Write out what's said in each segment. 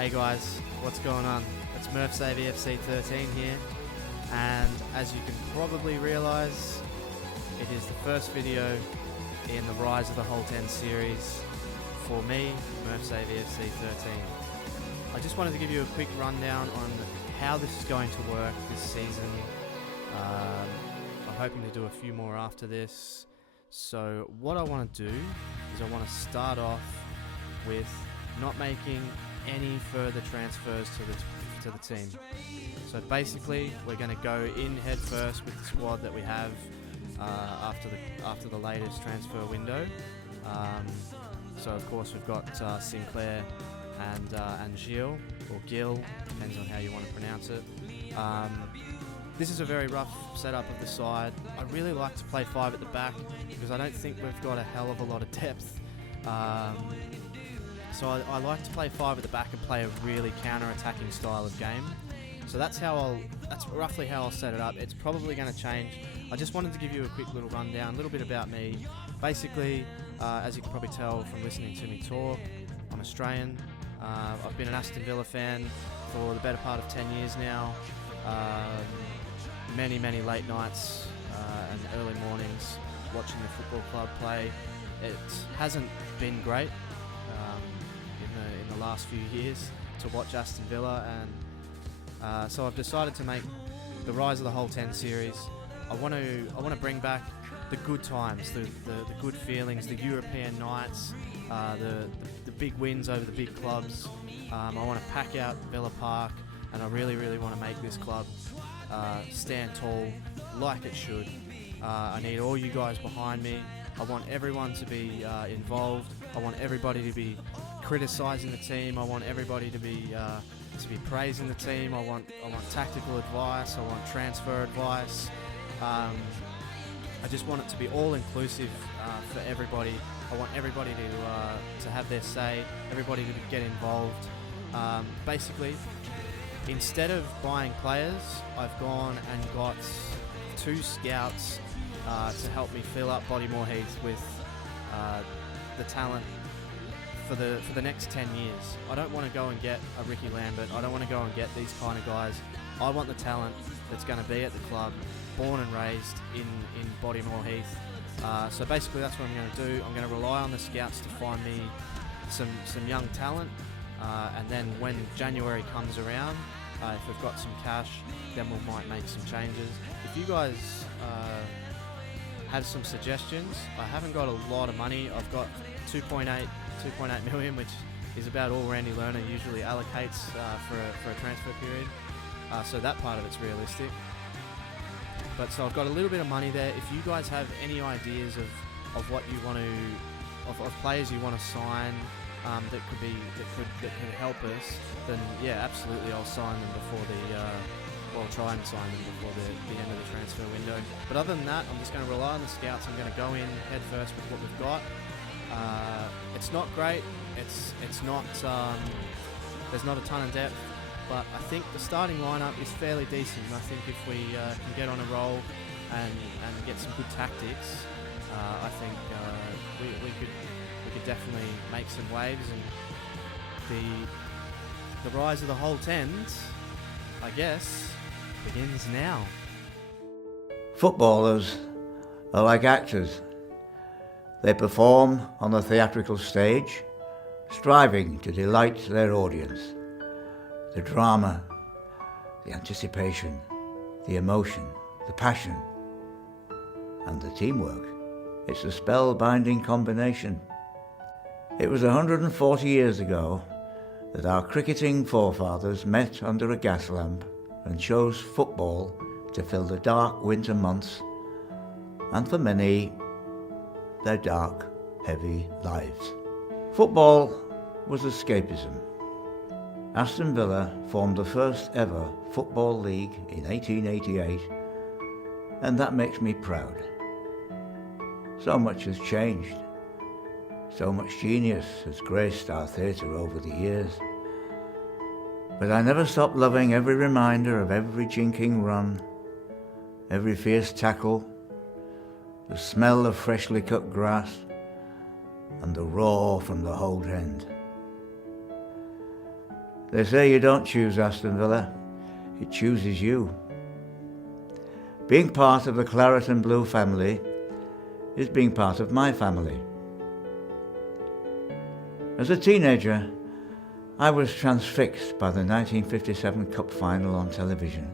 Hey guys, what's going on? It's MurphSaveEFC13 here, and as you can probably realise, it is the first video in the Rise of the Holte series for me, MurphSaveEFC13. I just wanted to give you a quick rundown on how this is going to work this season. I'm hoping to do a few more after this. So what I want to do is I want to start off with not making any further transfers to the team. So basically, we're going to go in head first with the squad that we have after the latest transfer window. So of course we've got Sinclair and Gilles, or Gil, depends on how you want to pronounce it. This is a very rough setup of the side. I really like to play 5 at the back because I don't think we've got a hell of a lot of depth. So I like to play 5 at the back and play a really counter-attacking style of game. So that's roughly how I'll set it up. It's probably going to change. I just wanted to give you a quick little rundown, a little bit about me. Basically, as you can probably tell from listening to me talk, I'm Australian. I've been an Aston Villa fan for the better part of 10 years now. Many late nights and early mornings watching the football club play. It hasn't been great in the last few years to watch Aston Villa, and so I've decided to make the Rise of the Holte series. I want to bring back the good times, the good feelings, the European nights, the big wins over the big clubs. I want to pack out Villa Park, and I really want to make this club stand tall like it should. I need all you guys behind me. I want everyone to be involved. I want everybody to be criticising the team. I want everybody to be praising the team. I want tactical advice. I want transfer advice. I just want it to be all inclusive for everybody. I want everybody to have their say. Everybody to get involved. Basically, instead of buying players, I've gone and got 2 scouts to help me fill up Bodymore Heath with the talent for the next 10 years. I don't want to go and get a Ricky Lambert. I don't want to go and get these kind of guys. I want the talent that's going to be at the club, born and raised in Bodymore Heath. So basically that's what I'm going to do. I'm going to rely on the scouts to find me some young talent, and then when January comes around, if we've got some cash, then we might make some changes. If you guys have some suggestions, I haven't got a lot of money. I've got 2.8 million, which is about all Randy Lerner usually allocates for a transfer period. So that part of it's realistic. But so I've got a little bit of money there. If you guys have any ideas of what you want to, of players you want to sign that could help us, then yeah, absolutely, I'll sign them before I'll try and sign them before the end of the transfer window. But other than that, I'm just going to rely on the scouts. I'm going to go in head first with what we've got. It's not great. It's not. There's not a ton of depth, but I think the starting lineup is fairly decent. And I think if we can get on a roll and get some good tactics, I think we could definitely make some waves, and the rise of the Holte, I guess, begins now. Footballers are like actors. They perform on the theatrical stage, striving to delight their audience. The drama, the anticipation, the emotion, the passion, and the teamwork. It's a spellbinding combination. It was 140 years ago that our cricketing forefathers met under a gas lamp and chose football to fill the dark winter months, and for many, their dark, heavy lives. Football was escapism. Aston Villa formed the first ever football league in 1888, and that makes me proud. So much has changed. So much genius has graced our theatre over the years. But I never stopped loving every reminder of every jinking run, every fierce tackle, the smell of freshly cut grass, and the roar from the Holte end. They say you don't choose Aston Villa, it chooses you. Being part of the Claret and Blue family is being part of my family. As a teenager, I was transfixed by the 1957 Cup final on television.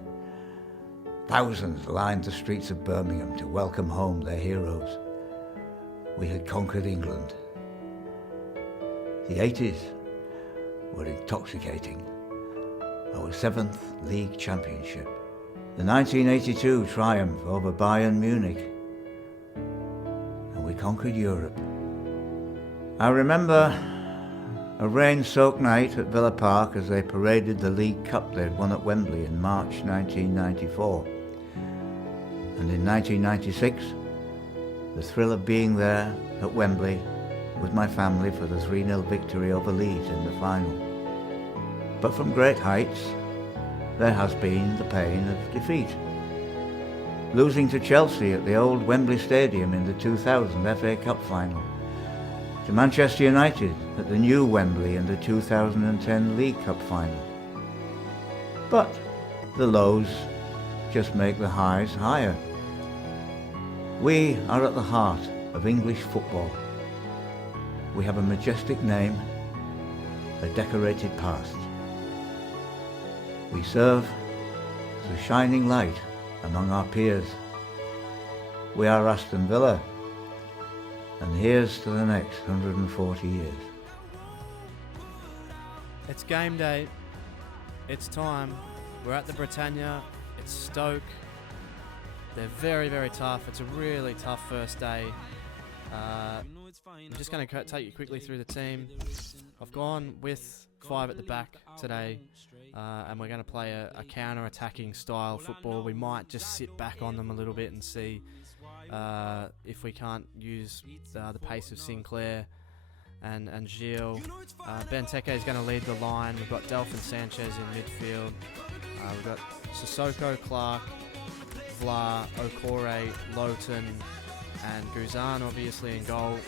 Thousands lined the streets of Birmingham to welcome home their heroes. We had conquered England. The 80s were intoxicating. Our 7th league championship. The 1982 triumph over Bayern Munich. And we conquered Europe. I remember a rain-soaked night at Villa Park as they paraded the League Cup they'd won at Wembley in March 1994. And in 1996, the thrill of being there at Wembley with my family for the 3-0 victory over Leeds in the final. But from great heights, there has been the pain of defeat. Losing to Chelsea at the old Wembley Stadium in the 2000 FA Cup final, to Manchester United at the new Wembley in the 2010 League Cup final. But the lows just make the highs higher. We are at the heart of English football. We have a majestic name, a decorated past. We serve as a shining light among our peers. We are Aston Villa, and here's to the next 140 years. It's game day. It's time. We're at the Britannia. It's Stoke. They're very, very tough. It's a really tough first day. I'm just going to take you quickly through the team. I've gone with 5 at the back today, and we're going to play a counter-attacking style football. We might just sit back on them a little bit and see if we can't use the pace of Sinclair and Gilles. Benteke is going to lead the line. We've got Delphin Sanchez in midfield. We've got Sissoko, Clark, Vla, Okore, Lowton, and Guzan obviously in goal.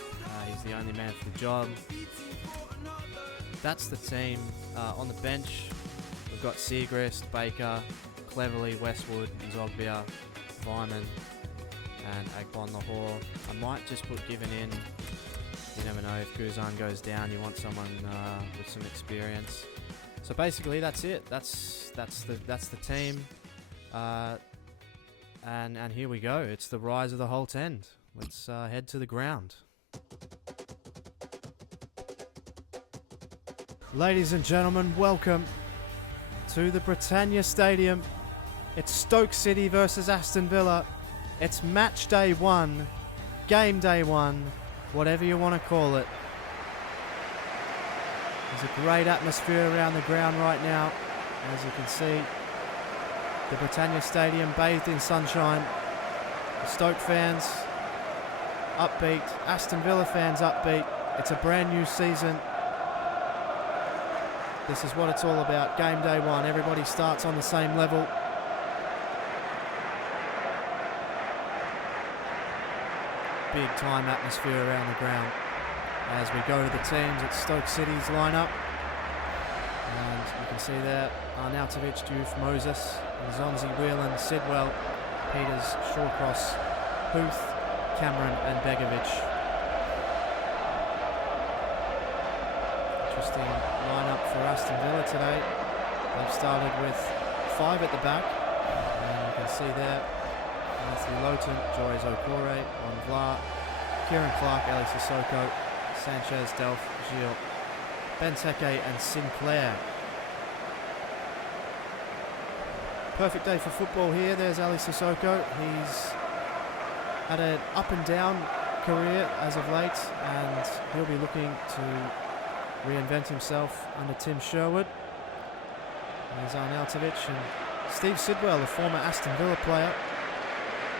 He's the only man for the job. That's the team. On the bench, we've got Siegrist, Baker, Cleverley, Westwood, Zogbia, Vyman, and Agbon Lahore. I might just put Given in. You never know, if Guzan goes down, you want someone with some experience. So basically, that's it. That's the team. And here we go. It's the rise of the Holte End. Let's head to the ground. Ladies and gentlemen, welcome to the Britannia Stadium. It's Stoke City versus Aston Villa. It's match day 1, game day 1, whatever you want to call it. There's a great atmosphere around the ground right now. As you can see, the Britannia Stadium bathed in sunshine. The Stoke fans upbeat, Aston Villa fans upbeat. It's a brand new season. This is what it's all about. Game day 1. Everybody starts on the same level. Big time atmosphere around the ground. As we go to the teams, it's Stoke City's lineup. And you can see there, Arnautovic, Diouf, Moses, Nzonzi, Whelan, Sidwell, Peters, Shawcross, Huth, Cameron and Begovic. Interesting lineup for Aston Villa today. They've started with 5 at the back, and you can see there Anthony Lowton, Joyce Okore, on Vla, Kieran Clark, Ali Sissoko, Sanchez, Delph, Gilles, Benteke and Sinclair. Perfect day for football here. There's Ali Sissoko. He's had an up and down career as of late, and he'll be looking to reinvent himself under Tim Sherwood. There's Arnautovic and Steve Sidwell, a former Aston Villa player.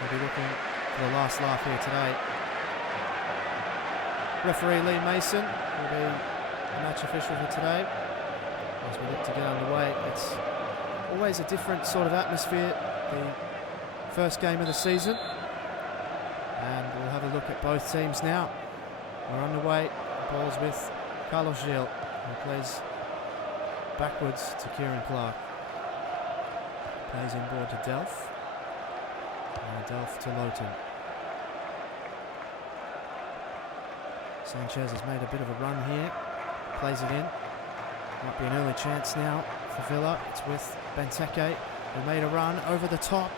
He'll be looking for the last laugh here today. Referee Lee Mason will be the match official for today. As we look to get underway, it's always a different sort of atmosphere, the first game of the season. And we'll have a look at both teams now. We're underway. The ball's with Carlos Gil, who plays backwards to Kieran Clark. Plays inboard to Delph. Now Delph to Lowton. Sanchez has made a bit of a run here. Plays it in. Might be an early chance now for Villa. It's with Benteke, who made a run over the top.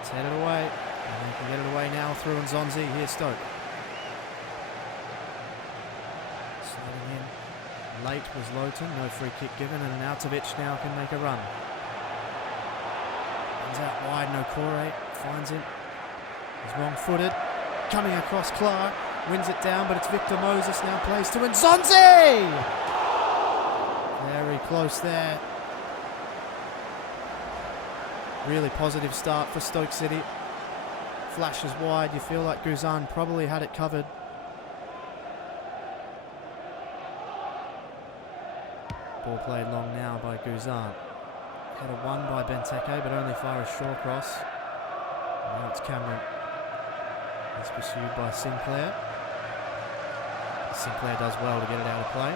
It's headed away. And they can get it away now through Nzonzi. Here's Stoke. Sliding in. Late was Lowton. No free kick given. And Arnautovic now can make a run. Runs out wide. No Corey. Finds him. He's wrong-footed. Coming across Clark. Wins it down, but it's Victor Moses now plays to Nzonzi! Very close there. Really positive start for Stoke City. Flashes wide. You feel like Guzan probably had it covered. Ball played long now by Guzan. Header won by Benteke, but only far as short cross. And now it's Cameron. He's pursued by Sinclair. Sinclair does well to get it out of play.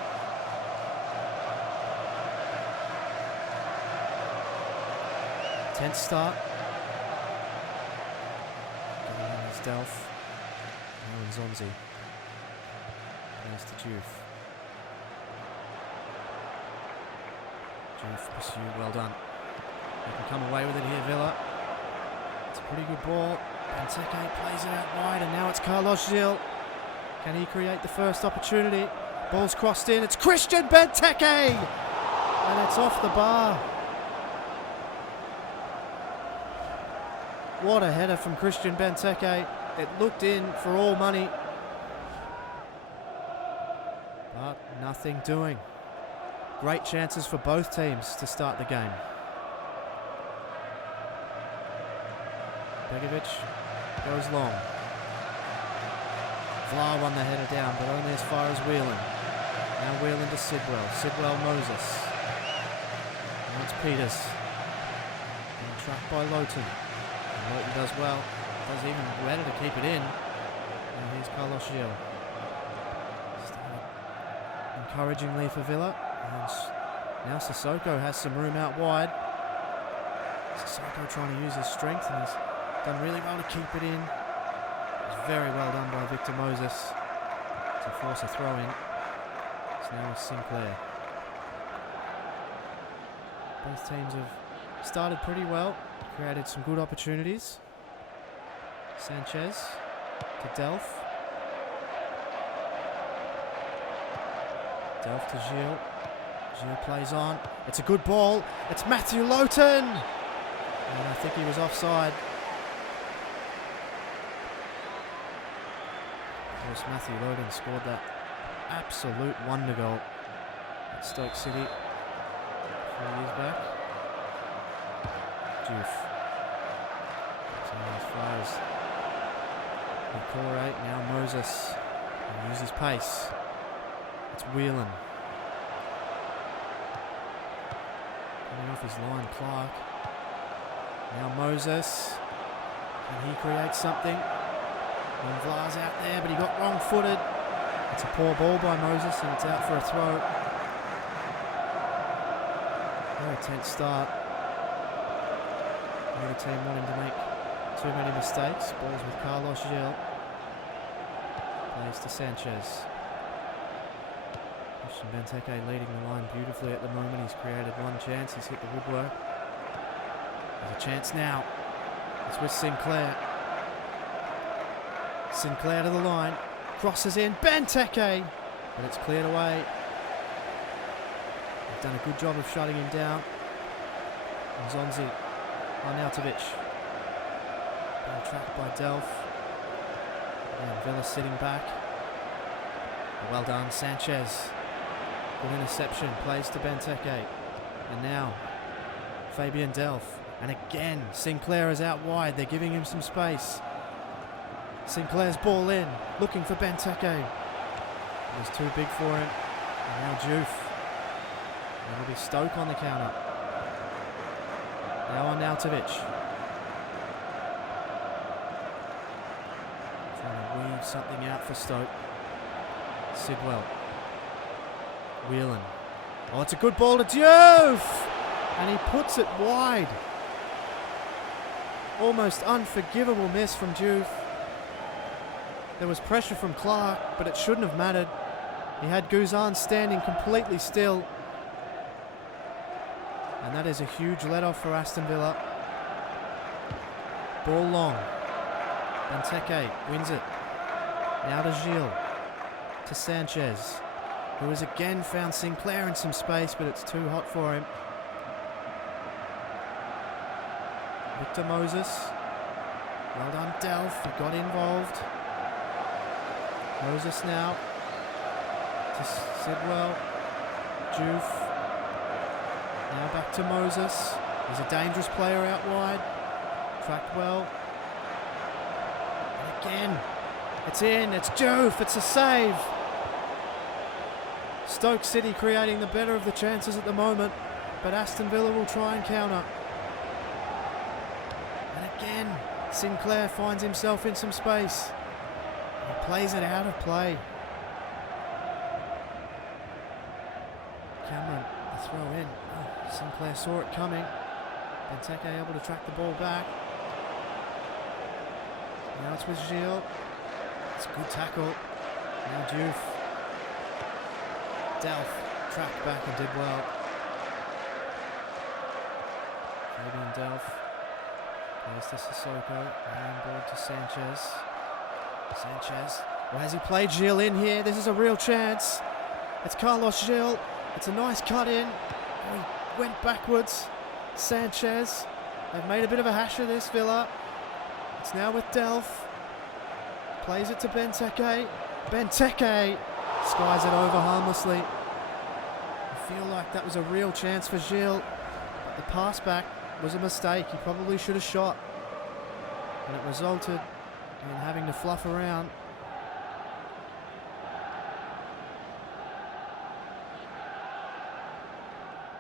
Tense start. Getting in is Delph. Now Nzonzi. Plays to Juve. Juve pursued, well done. They can come away with it here, Villa. It's a pretty good ball. Benteke plays it out wide, and now it's Carlos Gil. Can he create the first opportunity? Ball's crossed in. It's Christian Benteke! And it's off the bar. What a header from Christian Benteke. It looked in for all money. But nothing doing. Great chances for both teams to start the game. Begovic goes long. Vla won the header down, but only as far as Whelan. Now Whelan to Sidwell. Sidwell Moses. Now it's Peters. And trapped by Lowton. And Lowton does well. Does even better to keep it in. And here's Carlos Gil. Started encouragingly for Villa. And now Sissoko has some room out wide. Sissoko trying to use his strength, and he's done really well to keep it in. Very well done by Victor Moses to force a throw in. So now it's Sinclair. Both teams have started pretty well, created some good opportunities. Sanchez to Delph. Delph to Gilles. Gilles plays on. It's a good ball. It's Matthew Lowton! And I think he was offside. Matthew Lowton scored that absolute wonder goal at Stoke City 4 years back. Juve. So as far as Corey, now Moses. He uses pace. It's Whelan. Coming off his line, Clark. Now Moses. And he creates something. And Vla's out there, but he got wrong-footed. It's a poor ball by Moses, and it's out for a throw. Very tense start. Neither team wanting to make too many mistakes. Ball's with Carlos Gil. Plays to Sanchez. Christian Benteke leading the line beautifully at the moment. He's created one chance. He's hit the woodwork. There's a chance now. It's with Sinclair. Sinclair to the line, crosses in, Benteke, but it's cleared away. They've done a good job of shutting him down. Nzonzi, Arnautovic, being trapped by Delph. And Villa sitting back. Well done, Sanchez. Good interception, plays to Benteke. And now, Fabian Delph. And again, Sinclair is out wide, they're giving him some space. Sinclair's ball in, looking for Benteke. It was too big for him. And now Juve. It'll be Stoke on the counter. Now Arnautovic. Trying to weave something out for Stoke. Sidwell. Whelan. Oh, it's a good ball to Diouf! And he puts it wide. Almost unforgivable miss from Diouf. There was pressure from Clark, but it shouldn't have mattered. He had Guzan standing completely still. And that is a huge let-off for Aston Villa. Ball long. Benteke wins it. Now to Gilles. To Sanchez, who has again found Sinclair in some space, but it's too hot for him. Victor Moses. Well done, Delph. He got involved. Moses now. To Sidwell. Diouf. Now back to Moses. He's a dangerous player out wide. Tracked well. And again. It's in. It's Diouf. It's a save. Stoke City creating the better of the chances at the moment, but Aston Villa will try and counter. And again, Sinclair finds himself in some space. He plays it out of play. Cameron, the throw in. Oh, Sinclair saw it coming. Benteke able to track the ball back. Now it's with Gilles. It's a good tackle. Now Diouf. Delph tracked back and did well. Fabian Delph plays to Sissoko and board to Sanchez. Sanchez. Well, has he played Gilles in here? This is a real chance. It's Carlos Gilles. It's a nice cut in. Oh, he went backwards. Sanchez. They've made a bit of a hash of this, Villa. It's now with Delph. Plays it to Benteke. Benteke skies it over harmlessly. I feel like that was a real chance for Gilles, but the pass back was a mistake. He probably should have shot, and it resulted in having to fluff around.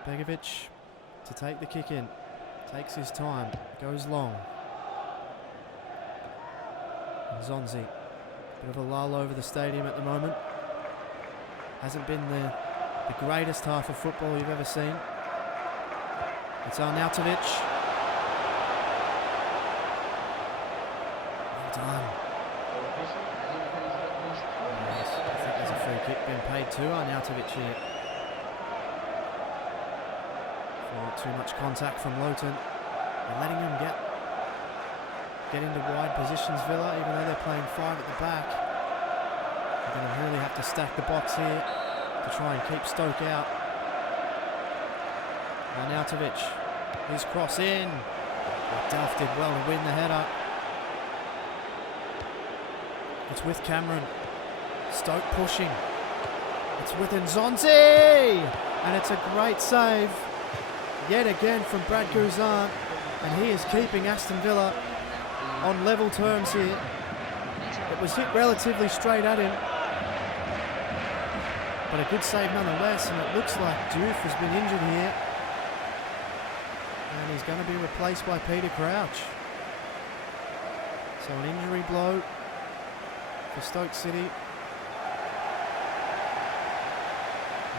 Begovic to take the kick in. Takes his time. Goes long. And Zonzi. Bit of a lull over the stadium at the moment. Hasn't been the greatest half of football you've ever seen. It's Arnautovic. Well done. Yes, I think there's a free kick being paid to Arnautovic here. For too much contact from Lowton. They're letting him get into wide positions, Villa, even though they're playing 5 at the back. They're going to really have to stack the box here to try and keep Stoke out. Arnautovic, his cross in. Delph did well to win the header. It's with Cameron. Stoke pushing. It's with Nzonzi! And it's a great save yet again from Brad Guzan. And he is keeping Aston Villa on level terms here. It was hit relatively straight at him, but a good save nonetheless, and it looks like Diouf has been injured here, and he's going to be replaced by Peter Crouch. So an injury blow for Stoke City,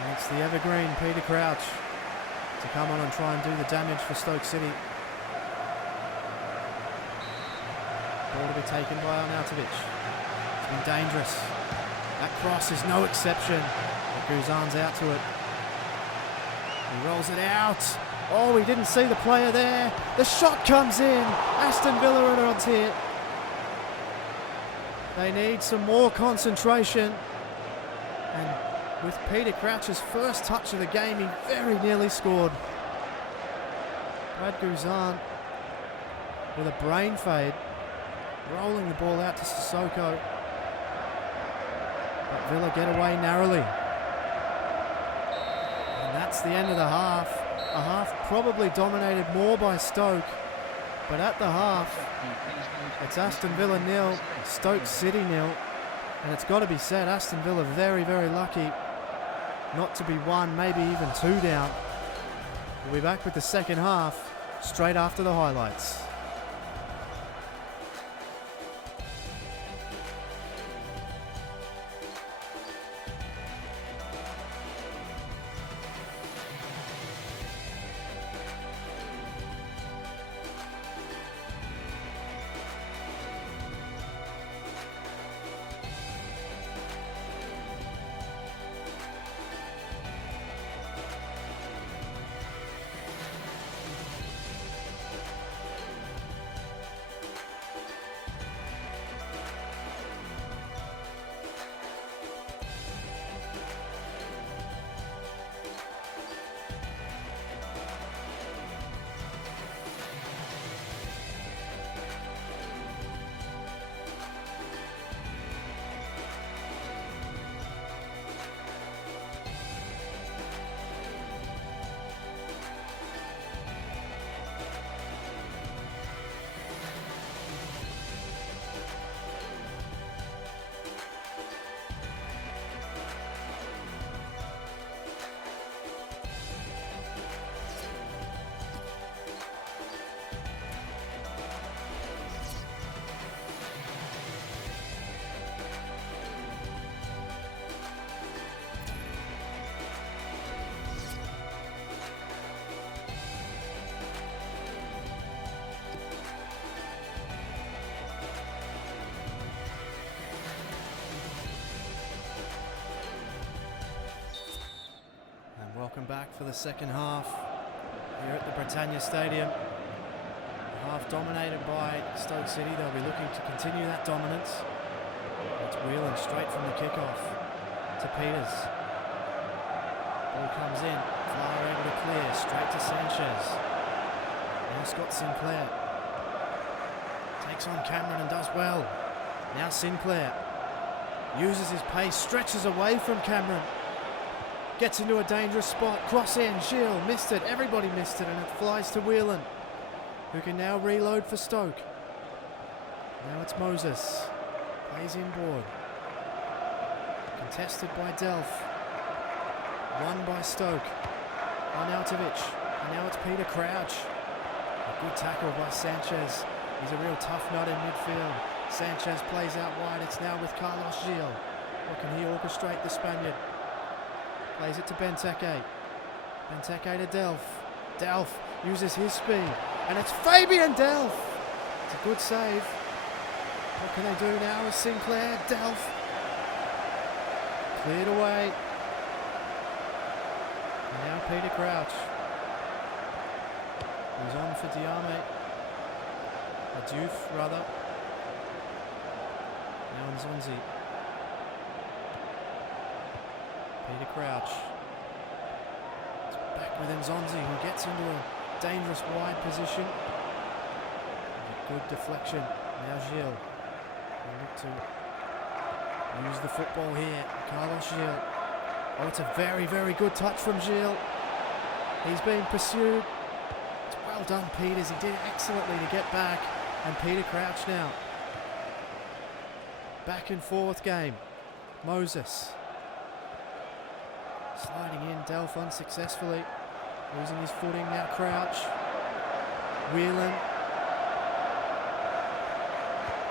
and it's the evergreen Peter Crouch to come on and try and do the damage for Stoke City. Ball to be taken by Arnautovic. It's been dangerous. That cross is no exception. But Guzan's out to it. He rolls it out. Oh, he didn't see the player there. The shot comes in. Aston Villa are on here. They need some more concentration. And with Peter Crouch's first touch of the game, he very nearly scored. Brad Guzan with a brain fade. Rolling the ball out to Sissoko. But Villa get away narrowly. And that's the end of the half. A half probably dominated more by Stoke. But at the half, it's Aston Villa 0, Stoke City 0. And it's got to be said, Aston Villa very, very lucky not to be 1, maybe even 2 down. We'll be back with the second half straight after the highlights. Welcome back for the second half here at the Britannia Stadium. Half dominated by Stoke City. They'll be looking to continue that dominance. It's Whelan straight from the kickoff to Peters. Ball comes in, Flyer able to clear, straight to Sanchez. Now Scott Sinclair takes on Cameron and does well. Now Sinclair uses his pace, stretches away from Cameron. Gets into a dangerous spot, cross in, Gilles missed it, everybody missed it, and it flies to Whelan, who can now reload for Stoke. Now it's Moses, plays inboard. Contested by Delph. Won by Stoke. Arnautovic, and now it's Peter Crouch. A good tackle by Sanchez. He's a real tough nut in midfield. Sanchez plays out wide, it's now with Carlos Gil. What can he orchestrate, the Spaniard? Plays it to Benteke. Benteke to Delph. Delph uses his speed. And it's Fabian Delph. It's a good save. What can they do now with Sinclair? Delph. Cleared away. And now Peter Crouch. He's on for Diame. Diouf, rather. Now Nzonzi. Peter Crouch. It's back with Nzonzi, who gets into a dangerous wide position. A good deflection. Now Gilles. They look to use the football here. Carlos Gilles. Oh, it's a very, very good touch from Gilles. He's being pursued. It's well done, Peters. He did excellently to get back. And Peter Crouch now. Back and forth game. Moses. Sliding in, Delph unsuccessfully. Losing his footing, now Crouch. Whelan.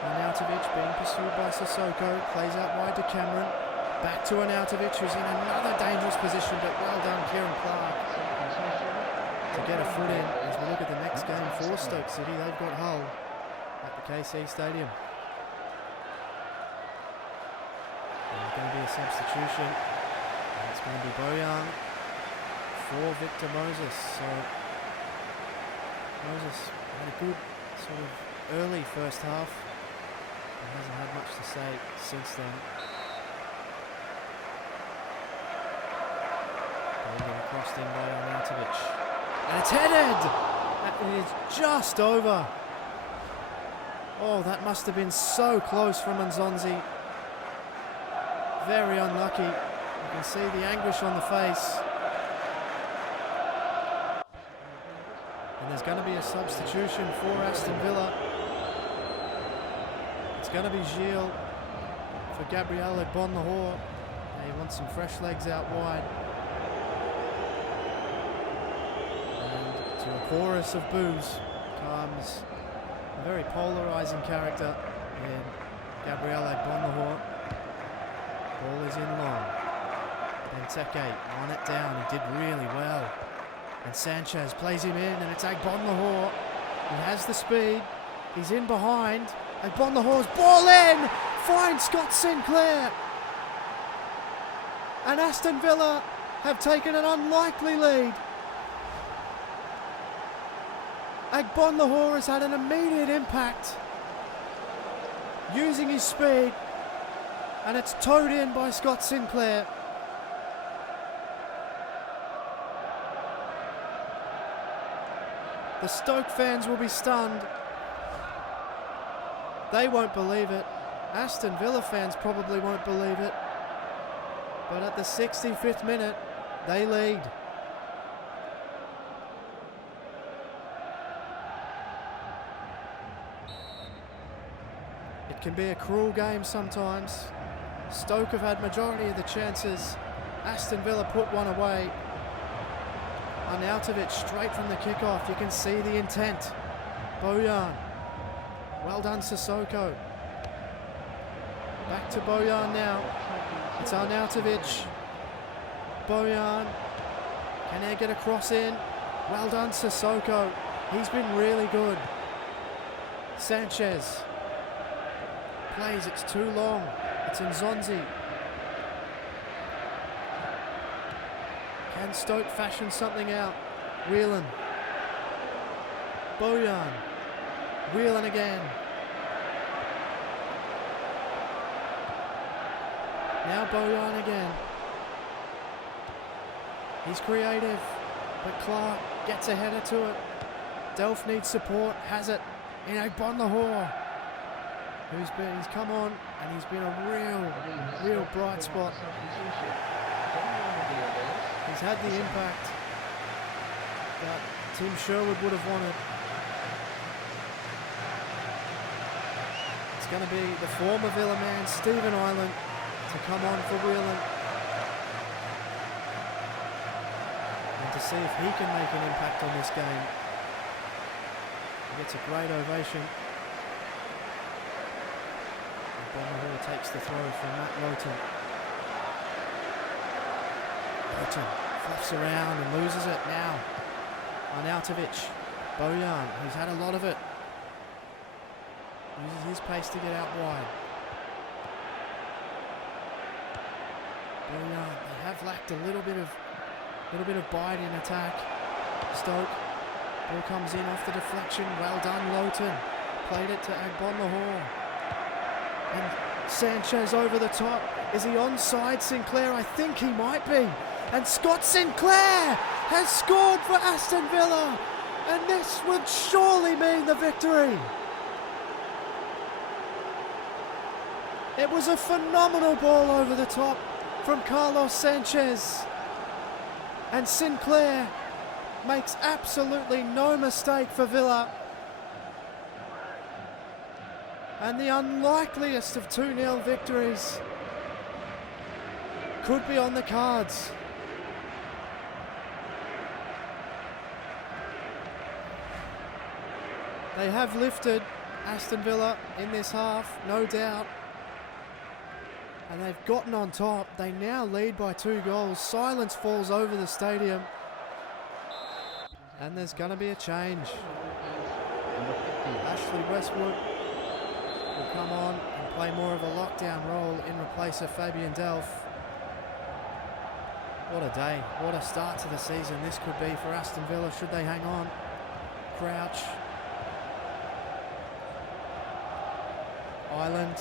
Arnautovic being pursued by Sissoko. Plays out wide to Cameron. Back to Arnautovic, who's in another dangerous position, but well done, Kieran Clark. To get a foot in as we look at the next game for Stoke City. They've got Hull at the KC Stadium. There's going to be a substitution. It's going to be Bojan for Victor Moses. So Moses had a good sort of early first half. He hasn't had much to say since then. Ball getting crossed in by Arnautovic. And it's headed! And it is just over. Oh, that must have been so close from Nzonzi. Very unlucky. You can see the anguish on the face. And there's going to be a substitution for Aston Villa. It's going to be Gilles for Gabriel Egbon-Lahore. He wants some fresh legs out wide. And to a chorus of boos comes a very polarising character in Gabriel Egbon-Lahore. Ball is in long. Benteke won it down. He did really well. And Sanchez plays him in, and it's Egbon-Lahore. He has the speed. He's in behind. Egbon-Lahore's ball in! Finds Scott Sinclair. And Aston Villa have taken an unlikely lead. Egbon-Lahore has had an immediate impact, using his speed, and it's towed in by Scott Sinclair. The Stoke fans will be stunned. They won't believe it. Aston Villa fans probably won't believe it. But at the 65th minute, they lead. It can be a cruel game sometimes. Stoke have had majority of the chances. Aston Villa put one away. Arnautovic straight from the kickoff. You can see the intent. Bojan. Well done, Sissoko. Back to Bojan now. It's Arnautovic. Bojan. Can they get a cross in? Well done, Sissoko. He's been really good. Sanchez. Plays, it's too long. It's Nzonzi. Can Stoke fashion something out? Whelan. Bojan. Whelan again. Now Bojan again. He's creative, but Clark gets a header to it. Delph needs support, has it in Agbonlahor, he's come on and he's been a real bright spot. He's had the impact that Tim Sherwood would have wanted. It's going to be the former Villa man, Stephen Ireland, to come on for Whelan and to see if he can make an impact on this game. He gets a great ovation. Bonahor takes the throw from Matt Lowton. Lowton fluffs around and loses it now. Arnautovic. Bojan, who's had a lot of it, uses his pace to get out wide. Bojan, they have lacked a little bit of bite in attack. Stoke. Ball comes in off the deflection. Well done, Lowton. Played it to Agbonlahor. And Sanchez over the top. Is he onside, Sinclair? I think he might be. And Scott Sinclair has scored for Aston Villa. And this would surely mean the victory. It was a phenomenal ball over the top from Carlos Sanchez. And Sinclair makes absolutely no mistake for Villa. And the unlikeliest of 2-0 victories could be on the cards. They have lifted Aston Villa in this half, no doubt. And they've gotten on top. They now lead by 2 goals. Silence falls over the stadium. And there's going to be a change. Ashley Westwood will come on and play more of a lockdown role in replace of Fabian Delph. What a day. What a start to the season this could be for Aston Villa should they hang on. Crouch. Ireland.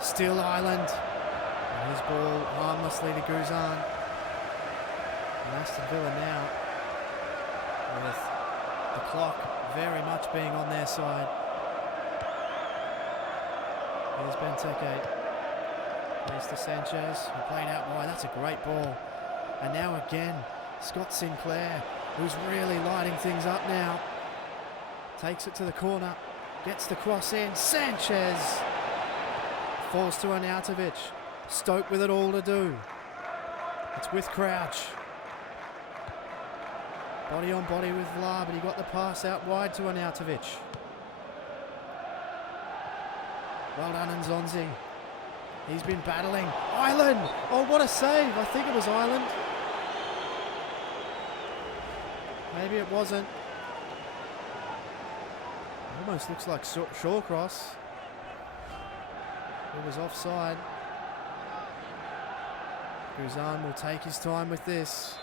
Still Ireland. And his ball harmlessly to Guzan. And Aston Villa now with the clock very much being on their side. Here's Benteke. Here's to Sanchez, who played out wide. That's a great ball. And now again, Scott Sinclair, who's really lighting things up now. Takes it to the corner. Gets the cross in. Sanchez falls to Arnautovic. Stoke with it all to do. It's with Crouch. Body on body with Vla, but he got the pass out wide to Arnautovic. Well done, Nzonzi. He's been battling. Ireland! Oh, what a save. I think it was Ireland. Maybe it wasn't. Almost looks like Shawcross. It was offside. Guzan will take his time with this.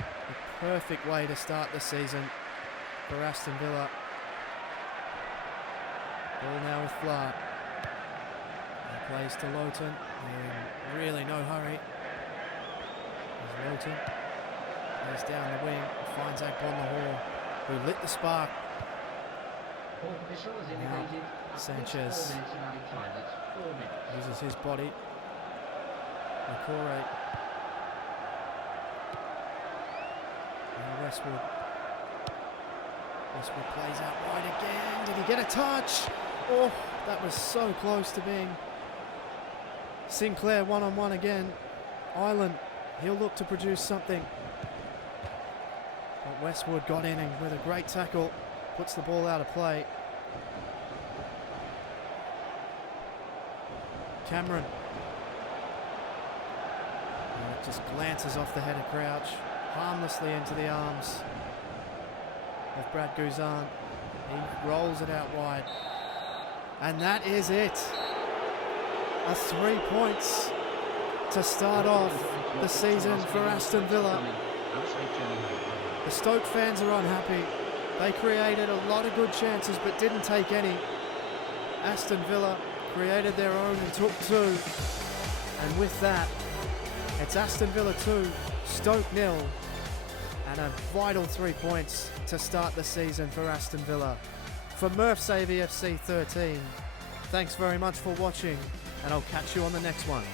A perfect way to start the season for Aston Villa. Ball now with Fla. He plays to Lowton. In really no hurry. There's Lowton. Plays down the wing and finds Agbonlahor, who lit the spark. Now Sanchez uses his body. Nakore. Now Westwood. Westwood plays out wide again. Did he get a touch? Oh, that was so close to being Sinclair one-on-one again. Ireland, he'll look to produce something. But Westwood got in and with a great tackle, puts the ball out of play. Cameron. And it just glances off the head of Crouch, harmlessly into the arms of Brad Guzan. He rolls it out wide. And that is it. are 3 points to start off the season for Aston Villa. The Stoke fans are unhappy. They created a lot of good chances but didn't take any. Aston Villa created their own and took 2. And with that, it's Aston Villa 2, Stoke 0, and a vital 3 points to start the season for Aston Villa. For Murph's AVFC 13, thanks very much for watching, and I'll catch you on the next one.